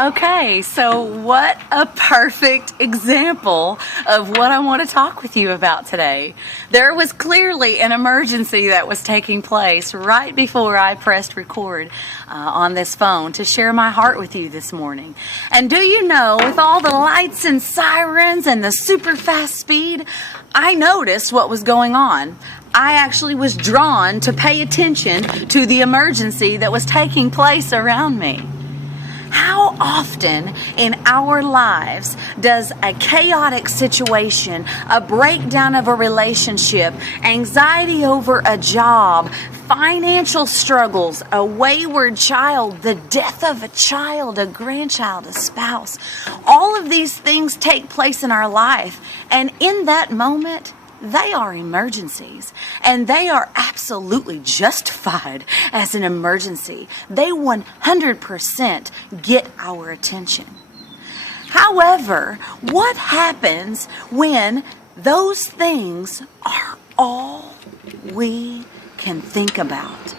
Okay, so what a perfect example of what I want to talk with you about today. There was clearly an emergency that was taking place right before I pressed record on this phone to share my heart with you this morning. And do you know, with all the lights and sirens and the super fast speed, I noticed what was going on. I actually was drawn to pay attention to the emergency that was taking place around me. How often in our lives does a chaotic situation, a breakdown of a relationship, anxiety over a job, financial struggles, a wayward child, the death of a child, a grandchild, a spouse, all of these things take place in our life, and in that moment, they are emergencies, and they are absolutely justified as an emergency. They 100% get our attention. However, what happens when those things are all we can think about?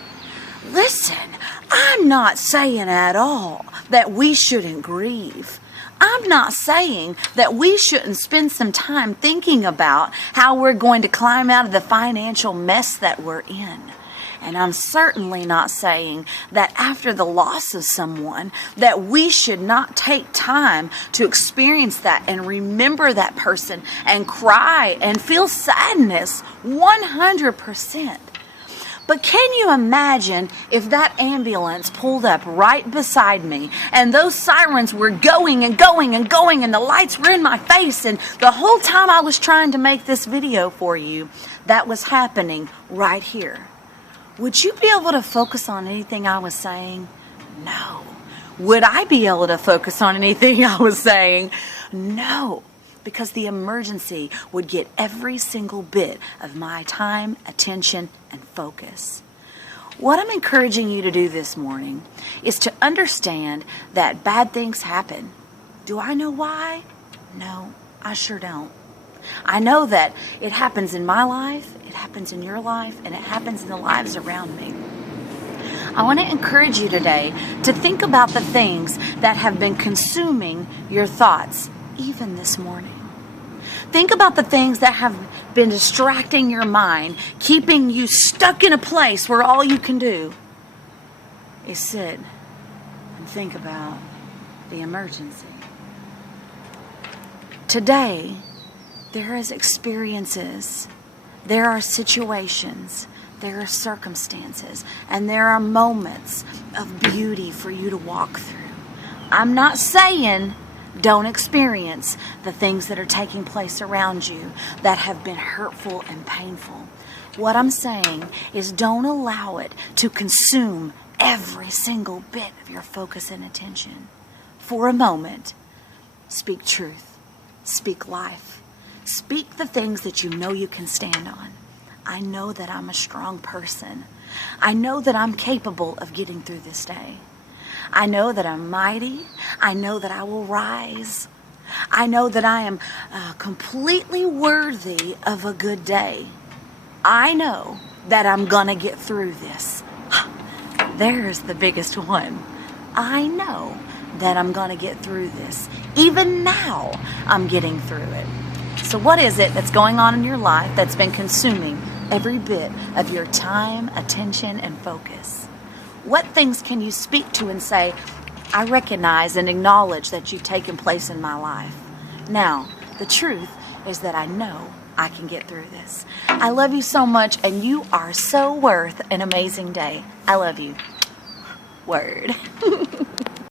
Listen, I'm not saying at all that we shouldn't grieve. I'm not saying that we shouldn't spend some time thinking about how we're going to climb out of the financial mess that we're in. And I'm certainly not saying that after the loss of someone that we should not take time to experience that and remember that person and cry and feel sadness 100%. But can you imagine if that ambulance pulled up right beside me and those sirens were going and going and going and the lights were in my face, and the whole time I was trying to make this video for you, that was happening right here? Would you be able to focus on anything I was saying? No. Would I be able to focus on anything I was saying? No. Because the emergency would get every single bit of my time, attention, and focus. What I'm encouraging you to do this morning is to understand that bad things happen. Do I know why? No, I sure don't. I know that it happens in my life, it happens in your life, and it happens in the lives around me. I want to encourage you today to think about the things that have been consuming your thoughts, even this morning. Think about the things that have been distracting your mind, keeping you stuck in a place where all you can do is sit and think about the emergency. Today, there is experiences, there are situations, there are circumstances, and there are moments of beauty for you to walk through. I'm not saying don't experience the things that are taking place around you that have been hurtful and painful. What I'm saying is don't allow it to consume every single bit of your focus and attention. For a moment, speak truth, speak life, speak the things that you know you can stand on. I know that I'm a strong person. I know that I'm capable of getting through this day. I know that I'm mighty. I know that I will rise. I know that I am completely worthy of a good day. I know that I'm going to get through this. There's the biggest one. I know that I'm going to get through this. Even now, I'm getting through it. So what is it that's going on in your life that's been consuming every bit of your time, attention, and focus? What things can you speak to and say, I recognize and acknowledge that you've taken place in my life? Now, the truth is that I know I can get through this. I love you so much, and you are so worth an amazing day. I love you. Word.